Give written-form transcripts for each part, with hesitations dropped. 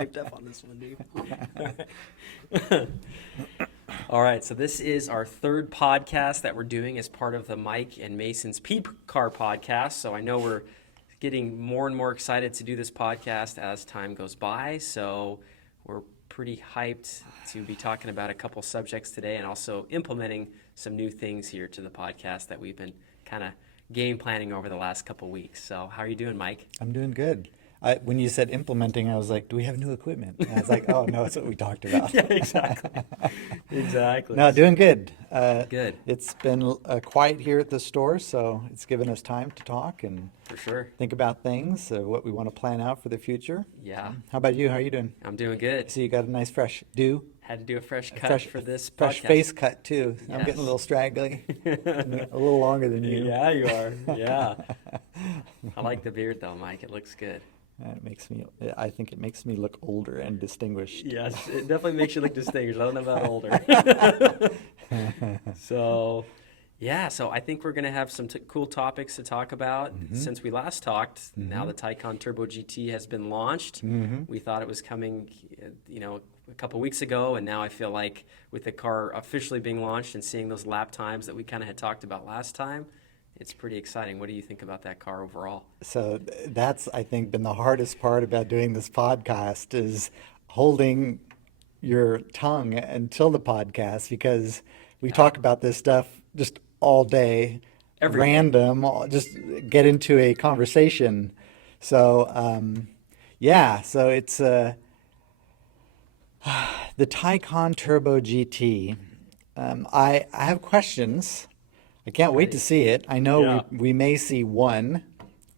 hyped up on this one, dude. All right, so this is our third podcast that we're doing as part of the Mike and Mason's Pcar podcast. So I know we're getting more and more excited to do this podcast as time goes by. So we're pretty hyped to be talking about a couple subjects today and also implementing some new things here to the podcast that we've been kind of game planning over the last couple weeks. So how are you doing, Mike? I'm doing good. When you said implementing, I was like, do we have new equipment? And I was like, oh, no, it's what we talked about. Yeah, exactly. Exactly. No, doing good. Good. It's been quiet here at the store, so it's given us time to talk and For sure. think about things, what we want to plan out for the future. Yeah. How about you? How are you doing? I'm doing good. So you got a nice fresh do? Had to do a fresh cut for this fresh podcast. face cut, too. I'm Yes. getting a little straggly, a little longer than you. Yeah, you are. Yeah. I like the beard though, Mike. It looks good. I think it makes me look older and distinguished. Yes, it definitely makes you look distinguished. I don't know about older. So I think we're going to have some cool topics to talk about. Since we last talked, now the Taycan Turbo GT has been launched. We thought it was coming, a couple weeks ago, and now I feel like with the car officially being launched and seeing those lap times that we kind of had talked about last time, it's pretty exciting. What do you think about that car overall? So that's, I think, been the hardest part about doing this podcast is holding your tongue until the podcast, because we talk about this stuff just all day, Every random, just get into a conversation. So, so it's the Taycan Turbo GT. I have questions. I can't wait to see it. I know Yeah. we may see one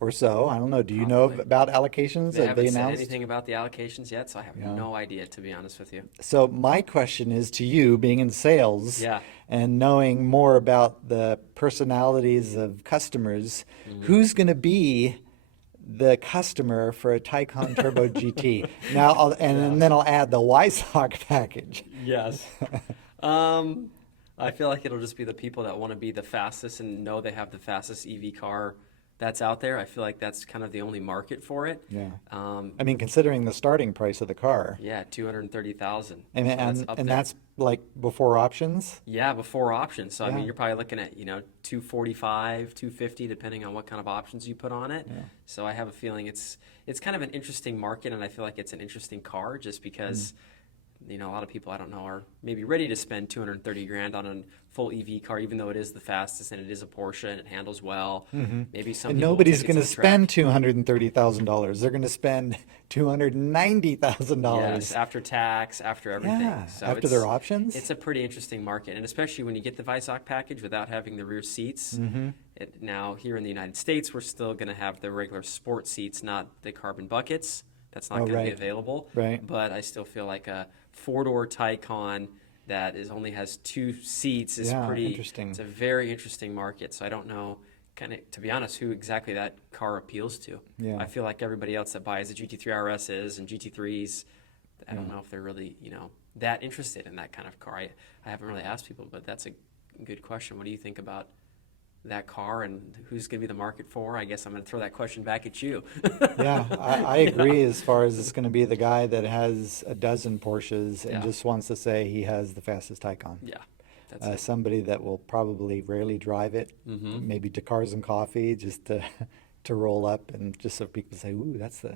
or so. I don't know. Do you know Probably. about allocations They that haven't they said announced? anything about the allocations yet, so I have no idea, to be honest with you. So my question is to you, being in sales Yeah. and knowing more about the personalities of customers, who's going to be the customer for a Taycan Turbo GT? Now, and then I'll add the Weissach package. Yes. I feel like it'll just be the people that want to be the fastest and know they have the fastest EV car that's out there. I feel like that's kind of the only market for it. Yeah. I mean, considering the starting price of the car. Yeah, 230,000. And So that's up there. that's like before options? Yeah, before options. So I mean, Yeah. you're probably looking at 245, 250, depending on what kind of options you put on it. Yeah. So I have a feeling it's kind of an interesting market, and I feel like it's an interesting car just because. A lot of people I don't know are maybe ready to spend 230 grand on a full EV car, even though it is the fastest and it is a Porsche and it handles well. Maybe some And people will nobody's take it going to the track. spend $230,000. They're going to spend $290,000. Yes, after tax, after everything. Yeah, So after it's- their options. It's a pretty interesting market, and especially when you get the Weissach package without having the rear seats. Now, here in the United States, we're still going to have the regular sport seats, not the carbon buckets. That's not Oh, going to be right. available. Right. But I still feel like a four-door Taycan that only has two seats is Yeah, pretty interesting. It's a very interesting market. So I don't know, kind of, to be honest, who exactly that car appeals to. Yeah. I feel like everybody else that buys the GT3 RSs and GT3s, I don't know if they're really, that interested in that kind of car. I haven't really asked people, but that's a good question. What do you think about that car and who's going to be the market for? I guess I'm going to throw that question back at you. Yeah, I agree as far as it's going to be the guy that has a dozen Porsches and Yeah. just wants to say he has the fastest Taycan. Yeah, that's it. Somebody that will probably rarely drive it, maybe to Cars and Coffee, just to roll up and just so people say, ooh, that's the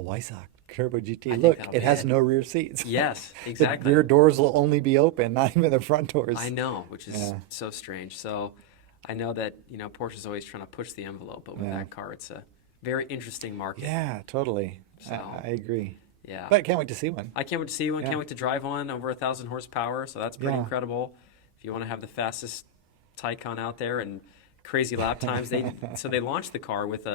Weissach Turbo GT. I think Look, that'll it be has it. no rear seats. Yes, The exactly. rear doors will only be open, not even the front doors. I know, which is Yeah. so strange. So I know that, Porsche's always trying to push the envelope, but with Yeah. that car, it's a very interesting market. Yeah, totally. So- I agree. Yeah. But I can't wait to see one. I can't wait to see one. Yeah. Can't wait to drive one over 1,000 horsepower. So that's pretty Yeah. incredible. If you want to have the fastest Taycan out there and crazy lap times, they launched the car with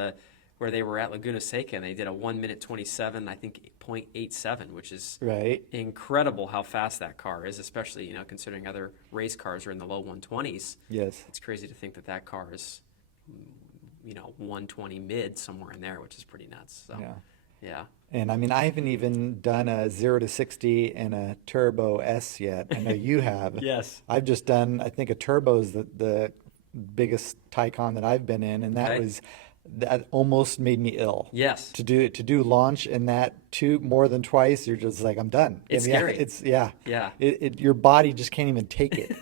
where they were at Laguna Seca, and they did a 1 minute 27, I think 0.87, which is Right. incredible how fast that car is, especially considering other race cars are in the low 120s. Yes. It's crazy to think that car is 120 mid somewhere in there, which is pretty nuts. So Yeah. yeah. And I mean, I haven't even done a 0 to 60 and a Turbo S yet. I know you have. Yes. I've just done, I think a Turbo is the biggest Taycan that I've been in, and that Okay. was that almost made me ill. Yes. To do launch and that more than twice, you're just like, I'm done. It's Yeah, scary. yeah. Yeah. Your body just can't even take it.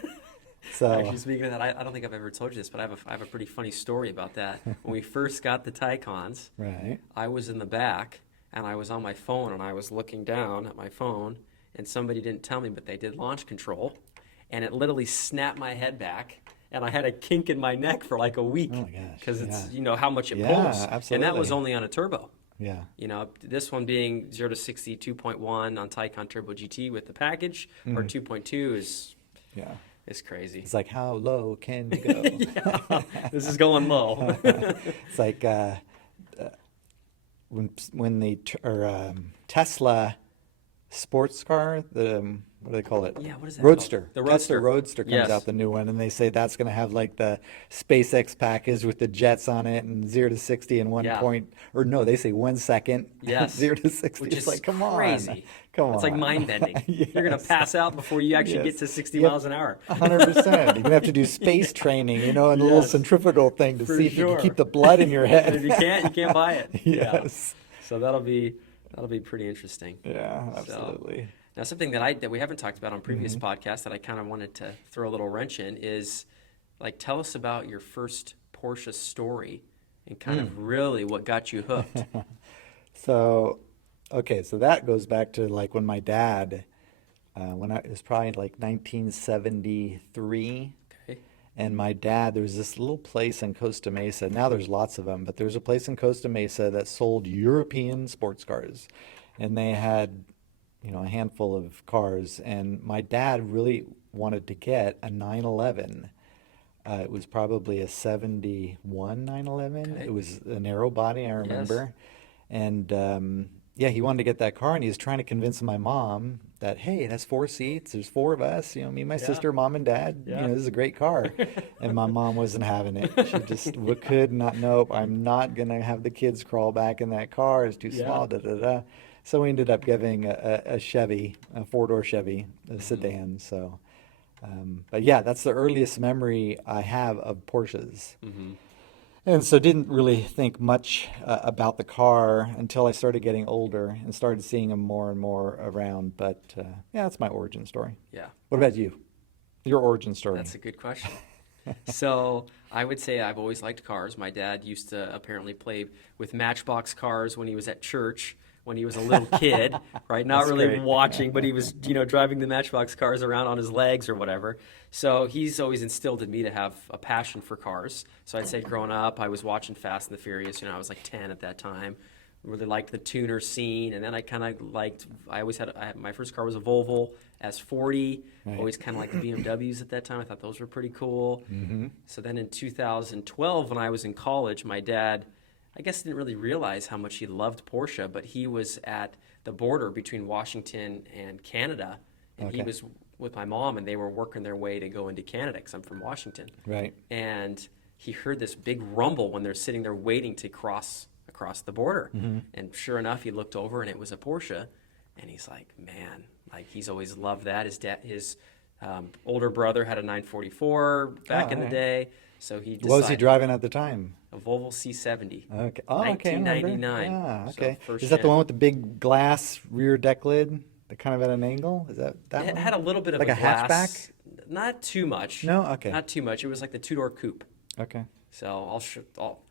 So Actually, speaking of that, I don't think I've ever told you this, but I have a pretty funny story about that. When we first got the Taycans, right. I was in the back and I was on my phone and I was looking down at my phone and somebody didn't tell me, but they did launch control and it literally snapped my head back and I had a kink in my neck for like a week Oh my gosh. because it's, Yeah. How much it Yeah, pulls. And that was absolutely. only on a turbo. Yeah. This one being 0 to 60 2.1 on Taycan Turbo GT with the package, or 2.2 Yeah. is crazy. It's like, how low can you go? Yeah, this is going low. It's like when the Tesla sports car, what do they call it? Yeah, what is that Roadster. called? The Tesla Roadster. Roadster comes Yes. out, the new one, and they say that's going to have like the SpaceX package with the jets on it and 0 to 60 in one Yeah. point, or no, they say 1 second. Yes. 0 to 60. Which It's is like, come crazy. on, come on. It's like mind bending. You're gonna Yes. pass out before you actually Yes. get to 60 Yep. miles an hour. 100%. You're gonna have to do space training, and a little Yes. centrifugal thing to For see if you sure. can keep the blood in your head. And if you can't buy it. Yes. Yeah. So that'll be pretty interesting. Yeah, absolutely. Now, something that we haven't talked about on previous Mm-hmm. podcasts that I kind of wanted to throw a little wrench in is, like, tell us about your first Porsche story and kind of really what got you hooked. So, okay, so that goes back to like when my dad, it was probably like 1973. Okay. And my dad, there was this little place in Costa Mesa. Now there's lots of them, but there's a place in Costa Mesa that sold European sports cars. And they had, a handful of cars. And my dad really wanted to get a 911. It was probably a 71 911. Okay. It was a narrow body, I remember. And yeah, he wanted to get that car, and he was trying to convince my mom that, hey, it has 4 seats. There's 4 of us. Me, my sister, mom, and dad. Yeah. This is a great car. And my mom wasn't having it. She just could not. Nope, I'm not gonna have the kids crawl back in that car. It's too small. Da da da. So we ended up getting a Chevy, a 4-door Chevy, a sedan. So, but yeah, that's the earliest memory I have of Porsches. Mm-hmm. And so didn't really think much about the car until I started getting older and started seeing them more and more around. But yeah, that's my origin story. Yeah. What about you? Your origin story. That's a good question. So I would say I've always liked cars. My dad used to apparently play with Matchbox cars when he was at church, when he was a little kid, right? Not That's really great. watching, but he was, driving the Matchbox cars around on his legs or whatever. So he's always instilled in me to have a passion for cars. So I'd say growing up, I was watching Fast and the Furious. I was like 10 at that time. Really liked the tuner scene, and then I kind of liked. My first car was a Volvo S40. Right. Always kind of liked the BMWs at that time. I thought those were pretty cool. Mm-hmm. So then in 2012, when I was in college, my dad, I guess, didn't really realize how much he loved Porsche, but he was at the border between Washington and Canada, and he Okay. was with my mom, and they were working their way to go into Canada because I'm from Washington. Right. And he heard this big rumble when they're sitting there waiting to cross across the border. Mm-hmm. And sure enough, he looked over, and it was a Porsche. And he's like, man, like he's always loved that. His older brother had a 944 back in the alright. day. So he decided What was he driving at the time? a Volvo C70. Okay. Oh, okay. I remember. 1999. Ah, So okay. first Is that the gen. one with the big glass rear deck lid? That kind of at an angle? Is that It one? had a little bit of Like a a glass, hatchback? Not too much. No? Okay. Not too much. It was like the 2-door coupe. Okay. So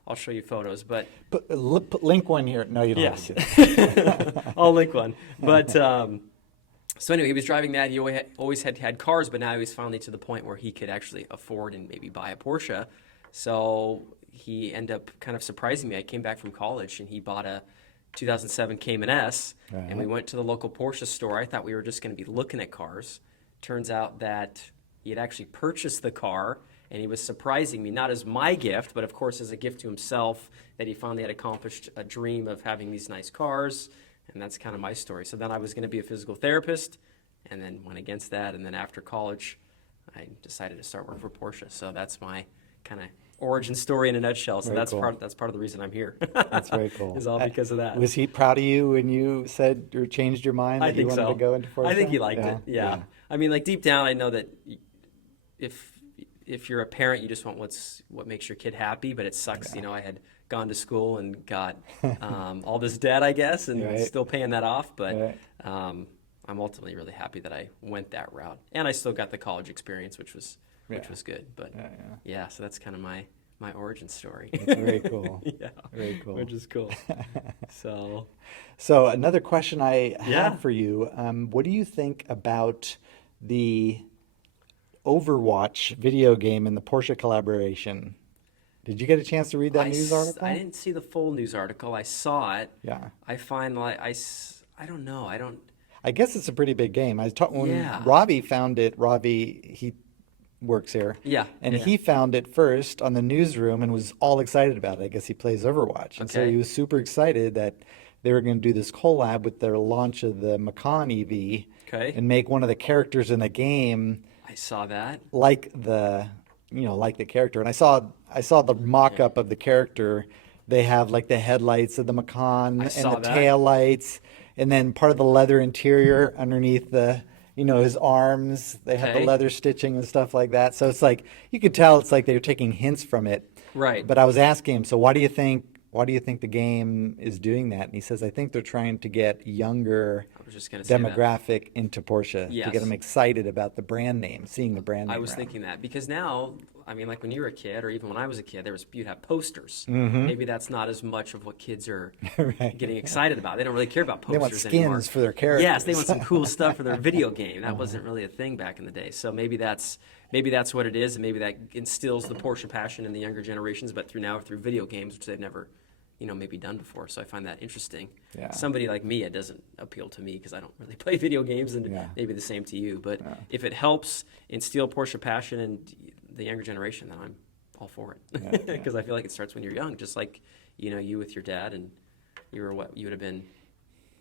I'll show you photos, but Put link one here. No, you don't yes, have to. I'll link one. But so anyway, he was driving that. He always had cars, but now he was finally to the point where he could actually afford and maybe buy a Porsche. So he ended up kind of surprising me. I came back from college and he bought a 2007 Cayman S, and we went to the local Porsche store. I thought we were just going to be looking at cars. Turns out that he had actually purchased the car, and he was surprising me, not as my gift, but of course as a gift to himself, that he finally had accomplished a dream of having these nice cars, and that's kind of my story. So then I was going to be a physical therapist, and then went against that, and then after college, I decided to start working for Porsche. So that's my kind of origin story in a nutshell. So Very that's cool. part of the reason I'm here. That's very cool. Is all because of that. Was he proud of you when you said or changed your mind that I think you wanted so. to go into Porsche? I think he liked it. Yeah. I mean, like deep down, I know that if you're a parent, you just want what makes your kid happy. But it sucks. I had gone to school and got all this debt, I guess, and Right. still paying that off. But Right. I'm ultimately really happy that I went that route, and I still got the college experience, which was good. But Yeah. so that's kind of my origin story. That's very cool. Yeah, Very cool. which is cool. So So another question I Yeah. have for you, what do you think about the Overwatch video game and the Porsche collaboration? Did you get a chance to read that news article? I didn't see the full news article. I saw it. Yeah. I find like I don't know. I don't. I guess it's a pretty big game. When Yeah. Ravi found it, he works here. Yeah, And yeah. he found it first on the newsroom and was all excited about it. I guess he plays Overwatch. And so Okay. he was super excited that they were going to do this collab with their launch of the Macan EV Okay. and make one of the characters in the game I saw that. like the character. And I saw the mock-up of the character. They have like the headlights of the Macan I and saw the that. tail lights, and then part of the leather interior underneath the his arms. They have the Okay. leather stitching and stuff like that. So it's like you could tell it's like they're taking hints from it. Right. But I was asking him, so why do you think the game is doing that? And he says, I think they're trying to get younger I was just gonna say that. demographic into Porsche to Yes. get them excited about the brand name, seeing the brand name. I was around. thinking that because now, I mean, like when you were a kid, or even when I was a kid, you'd have posters. Mm-hmm. Maybe that's not as much of what kids are Right. getting excited about. They don't really care about They want posters skins anymore. for their characters. Yes, they want some cool stuff for their video game. That wasn't really a thing back in the day. So maybe that's what it is, and maybe that instills the Porsche passion in the younger generations, but through video games, which they've never, maybe done before. So I find that interesting. Yeah. Somebody like me, it doesn't appeal to me because I don't really play video games, and Yeah. maybe the same to you. But if it helps instill Porsche passion in the younger generation, then I'm all for it. Because I feel like it starts when you're young, just like you with your dad, and you were you would have been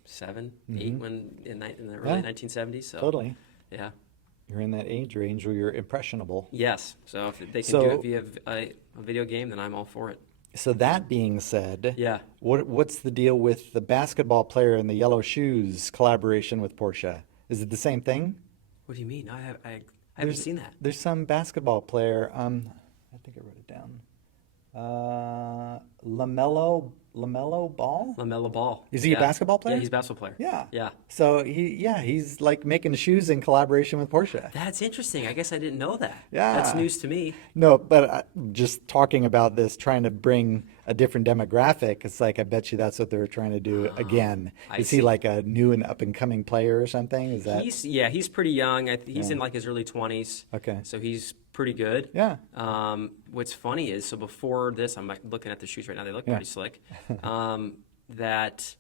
7, 8 when in the early Yeah. 1970s. So Totally. yeah. You're in that age range where you're impressionable. Yes. So if they can So- do it via a video game, then I'm all for it. So that being said, Yeah. what's the deal with the basketball player in the yellow shoes collaboration with Porsche? Is it the same thing? What do you mean? I haven't seen that. There's some basketball player. I think I wrote it down. LaMelo Ball. LaMelo Ball. Is he a basketball player? Yeah, he's a basketball player. Yeah. Yeah. So he's like making shoes in collaboration with Porsche. That's interesting. I guess I didn't know that. Yeah. That's news to me. No, but just talking about this, trying to bring a different demographic, it's like I bet you that's what they're trying to do again. I Is see. he like a new and up and coming player or something? Is that He's pretty young. He's in like his early 20s. Okay. So he's pretty good. Yeah. What's funny is, so before this, I'm like looking at the shoes right now. They look pretty slick. That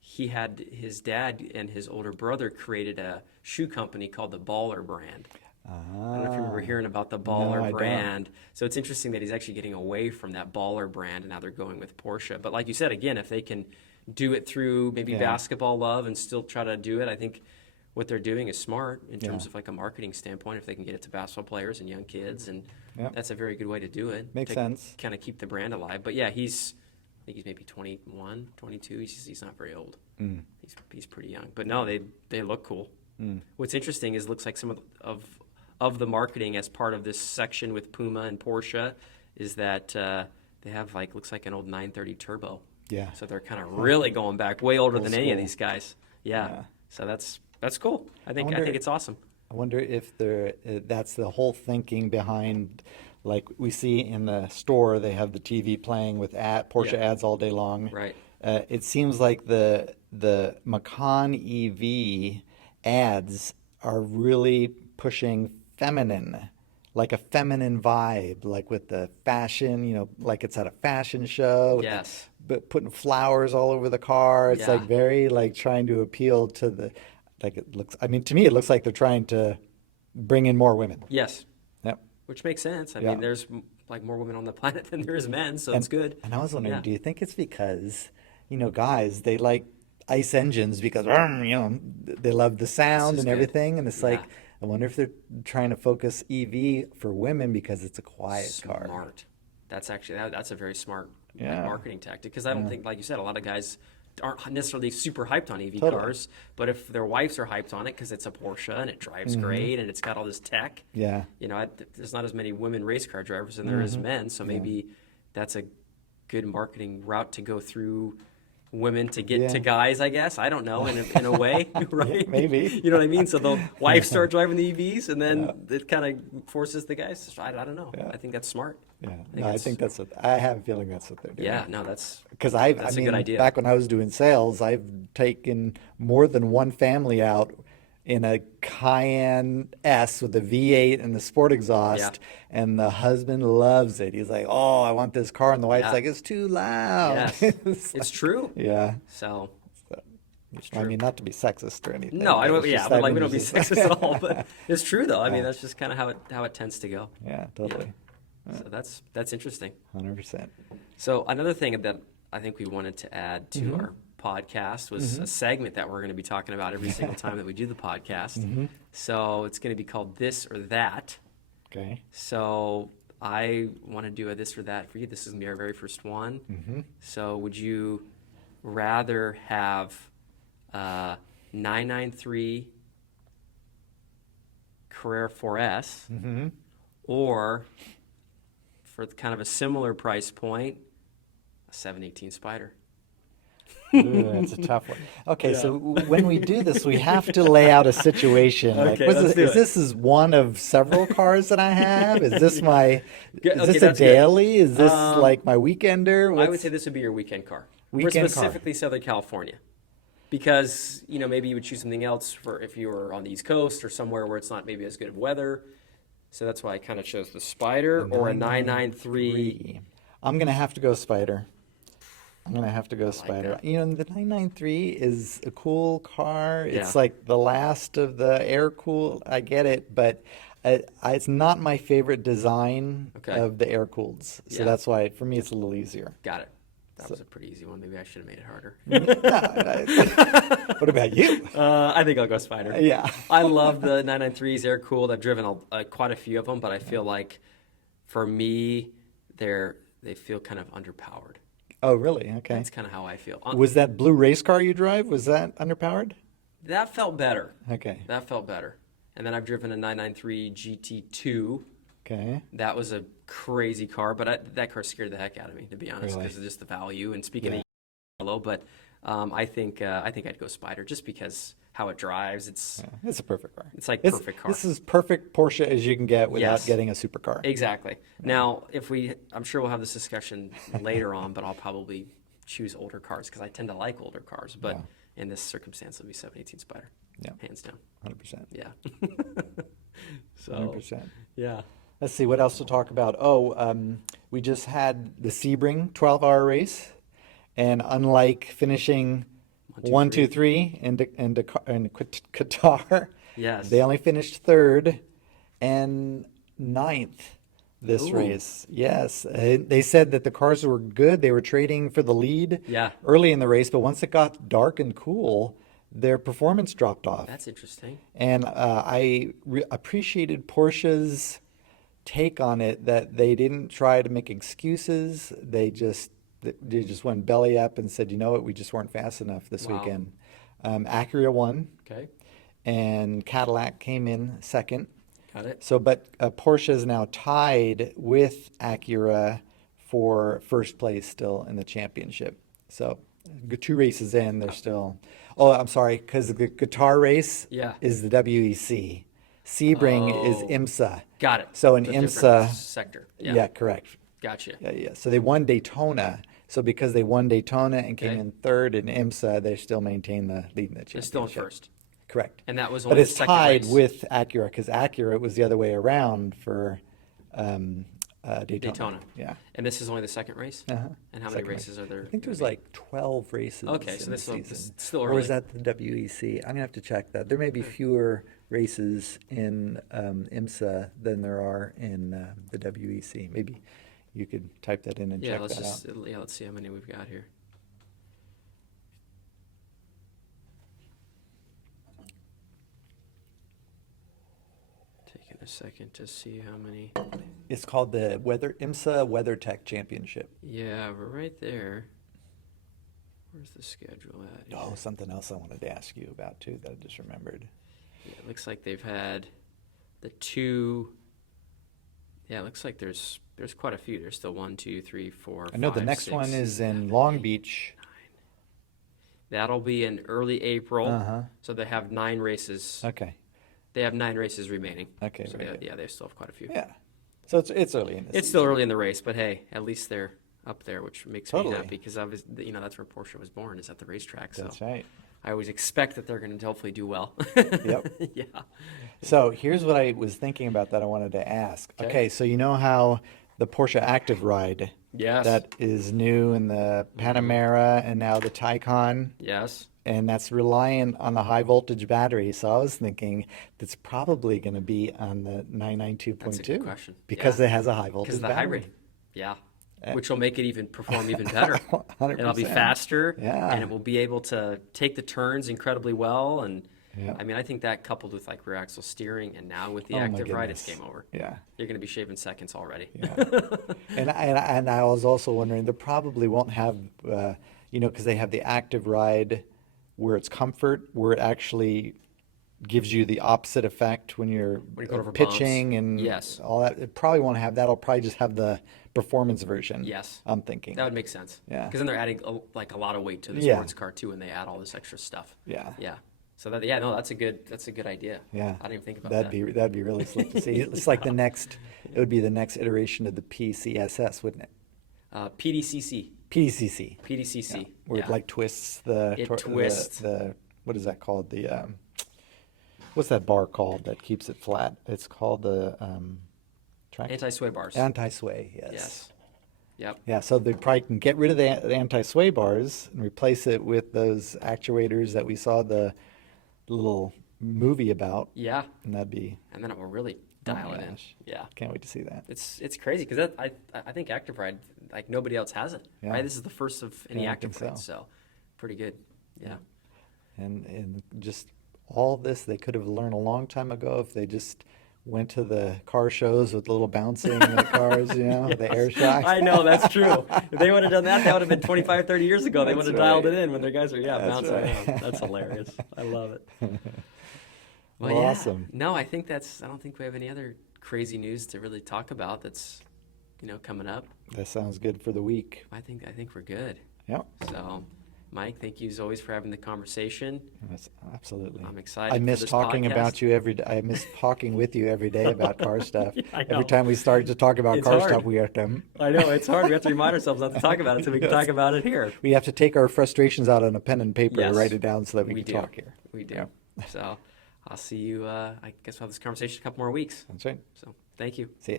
he had his dad and his older brother created a shoe company called the Baller brand. I don't know if you remember hearing about the I Baller don't. brand. So it's interesting that he's actually getting away from that Baller brand, and now they're going with Porsche. But like you said, again, if they can do it through maybe Yeah. basketball love and still try to do it, I think what they're doing is smart in terms Yeah. of like a marketing standpoint. If they can get it to basketball players and young kids, and Yep. that's a very good way to do it. Makes to sense. Kind of keep the brand alive. But yeah, I think he's maybe 21, 22. He's not very old. He's pretty young. But no, they look cool. What's interesting is it looks like some of the marketing as part of this section with Puma and Porsche is that they have looks like an old 930 Turbo. Yeah. So they're kind of really going back way older Old than any of school. these guys. Yeah. Yeah. So that's cool. I think wonder- it's awesome. I wonder if that's the whole thinking behind, like we see in the store, they have the TV playing with Porsche Yeah. ads all day long. Right. It seems like the Macan EV ads are really pushing feminine, like a feminine vibe, like with the fashion, like it's at a fashion show. Yes. But putting flowers all over the car. It's Yeah. like very like trying to appeal to to me, it looks like they're trying to bring in more women. Yes. Yep. Which makes sense. I Yeah. mean, there's more women on the planet than there is men, so it's good. And I was wondering, Yeah. do you think it's because, guys, they like ice engines because, they love the sound This is and good. everything. And it's Yeah. like, I wonder if they're trying to focus EV for women because it's a quiet car. Smart. That's actually that's a very smart Yeah. marketing tactic, because I don't think, like you said, a lot of guys aren't necessarily super hyped on EV Totally. cars, but if their wives are hyped on it because it's a Porsche and it drives great and it's got all this tech, Yeah. there's not as many women race car drivers than there is men, so maybe that's a good marketing route to go through women to get Yeah. to guys, I guess. I don't know, in a way, right? maybe. You know what I mean? So the wives start driving the EVs, and then it kind of forces the guys to try. I don't know. Yeah. I think that's smart. Yeah, think I think that's what I have a feeling that's what they're doing. Yeah, no, that's Because a mean, good idea. back when I was doing sales, I've taken more than one family out in a Cayenne S with a V8 and the sport exhaust, and the husband loves it. He's like, "Oh, I want this car," and the wife's Yeah. like, "It's too loud." Yes, it's true. Yeah. So it's I true. mean, not to be sexist or anything. No, I but don't. it's Yeah, just but that like we when don't be you just- sexist at all. But it's true, though. I mean, Yeah. that's just kind of how it tends to go. Yeah, totally. So that's interesting. 100%. So another thing that I think we wanted to add to our podcast was a segment that we're going to be talking about every single time that we do the podcast. So it's going to be called This or That. Okay. So I want to do a this or that for you. This is going to be our very first one. So would you rather have 993 Carrera 4S or for kind of a similar price point, a 718 Spider? Ooh, that's a tough one. Okay, so when we do this, we have to lay out a situation. Like, Okay, let's do it. this is one of several cars that I have? Is this my? Good, Is okay, this a that's good. daily? Is this like my weekender? I would What's- say this would be your weekend car. Weekend car. Specifically Southern California. Because, maybe you would choose something else for if you were on the East Coast or somewhere where it's not maybe as good of weather. So that's why I kind of chose the Spider or a 993. I'm gonna have to go Spider. I'm gonna have to go Spider. that. The 993 is a cool car. It's Yeah. like the last of the air cool. I get it, but it's not my favorite design Okay. of the air cooleds. So Yeah. that's why for me it's a little easier. Got it. That was a pretty easy one. Maybe I should have made it harder. What about you? I think I'll go Spider. Yeah. I love the 993s. They're cool. I've driven quite a few of them, but I feel like for me, they feel kind of underpowered. Oh, really? Okay. That's kind of how I feel. Was that blue race car you drive? Was that underpowered? That felt better. Okay. That felt better. And then I've driven a 993 GT2. Okay. That was a crazy car, but that car scared the heck out of me, to be honest, Really? because of just the value. And speaking of yellow, but I think I'd go Spider just because how it drives. It's a perfect car. It's like perfect car. This is perfect Porsche as you can get without Yes. getting a supercar. Exactly. Now, I'm sure we'll have this discussion later on, but I'll probably choose older cars because I tend to like older cars. But in this circumstance, it'll be 718 Spider. Yeah. Hands down. 100%. Yeah. So 100%. yeah. Let's see what else to talk about. We just had the Sebring 12-hour race, and unlike finishing 1, 2, 3 in Qatar, Yes. they only finished 3rd and 9th this Ooh. race. Yes, they said that the cars were good. They were trading for the lead early in the race, but once it got dark and cool, their performance dropped off. That's interesting. And I appreciated Porsche's take on it, that they didn't try to make excuses. They just went belly up and said, you know what, we just weren't fast enough this Wow. weekend. Acura won, Okay. and Cadillac came in second. Got it. So, but Porsche is now tied with Acura for first place still in the championship. So, 2 races in, they're still. Oh, I'm sorry, because the guitar race is the WEC. Sebring is IMSA. Got it. So in It's a different IMSA, sector. yeah, correct. Gotcha. Yeah. So they won Daytona. So because they won Daytona and came Okay. in 3rd in IMSA, they still maintain the lead in the championship. They're still in first. Correct. And that was But only it's the second tied race. with Acura, because Acura was the other way around for Daytona. Yeah. And this is only the second race? Uh-huh. And how many Second races are there? I think there's gonna be? like 12 races. Okay, so in the this is season. still Or early. is that the WEC? I'm gonna have to check that. There may be fewer races in IMSA than there are in the WEC. Maybe you could type that in and check that out. let's see how many we've got here. Taking a second to see how many. It's called the IMSA WeatherTech Championship. Yeah, we're right there. Where's the schedule at? here? Oh, something else I wanted to ask you about too that I just remembered. Yeah, it looks like they've had the 2. Yeah, it looks like there's There's quite a few. There's still 1, 2, 3, 4, I know the 5, next 6, one is in 7, Long 8. Beach. That'll be in early April. Uh-huh. So they have 9 races. Okay. They have 9 races remaining. Okay, So very they, good. yeah, they still have quite a few. Yeah. So it's early in the It's season. still early in the race, but hey, at least they're up there, which makes Totally. me happy because that's where Porsche was born, is at the racetrack. So That's right. I always expect that they're going to hopefully do well. Yep. Yeah. So here's what I was thinking about that I wanted to ask. Okay. Okay, so you know how the Porsche Active Ride Yes. that is new in the Panamera and now the Taycan, Yes. and that's reliant on the high voltage battery. So I was thinking that's probably going to be on the 992.2 That's a good question. because Yeah. it has a high voltage Because the battery. hybrid. Yeah. Which will make it perform even better. 100%. It'll be faster, Yeah. and it will be able to take the turns incredibly well. And Yeah. I mean, I think that coupled with like rear axle steering, and now with the Oh my active ride, it's goodness. game over. Yeah. You're going to be shaving seconds already. Yeah. And I was also wondering, they probably won't have, because they have the active ride where it's comfort, where it actually gives you the opposite effect when you're When you go over pitching bumps. and Yes. all that. It probably won't have that. It'll probably just have the performance version. Yes. I'm thinking. That would make sense. Yeah. Because then they're adding a lot of weight to the Yeah. sports car too, and they add all this extra stuff. Yeah. Yeah. So that's a good idea. Yeah. I didn't even think about That'd be really slick to see. It's like it would be the next iteration of the PCSS, wouldn't it? PDCC. PDCC. PDCC. Yeah, where Yeah. it like twists the It twists. the what is that called? The what's that bar called that keeps it flat? It's called the track Anti-sway bars. anti-sway. Yes. Yes. Yep. Yeah, so they probably can get rid of the anti-sway bars and replace it with those actuators that we saw the little movie about, Yeah. and that'd be. And then it will really dial it in. gosh. Yeah. Can't wait to see that. It's crazy because I think Active Ride, like nobody else has it. Yeah. Right. This is the first of any Yeah, I Active think Ride, so pretty good. Yeah. And just all this they could have learned a long time ago if they just went to the car shows with little bouncing in the cars, the air shocks. I know, that's true. If they would have done that, that would have been 25, 30 years ago. They That's would have dialed right. it in when their guys are, That's bouncing right. around. That's hilarious. I love it. Well, awesome. No, I don't think we have any other crazy news to really talk about that's, coming up. That sounds good for the week. I think we're good. Yep. So, Mike, thank you as always for having the conversation. That's absolutely. I'm excited I for miss this talking podcast. about you every day. I miss talking with you every day about car stuff. Yeah, I know. Every time we start to talk about It's car hard. stuff, we have to It's hard. We have to remind ourselves not to talk about it so we can talk about it here. take our frustrations out on a pen and paper Yes. and write it down so that we We can do. talk here. We do. Yeah. So, I'll see you. I guess we'll have this conversation in a couple more weeks. That's right. So, thank you. See ya.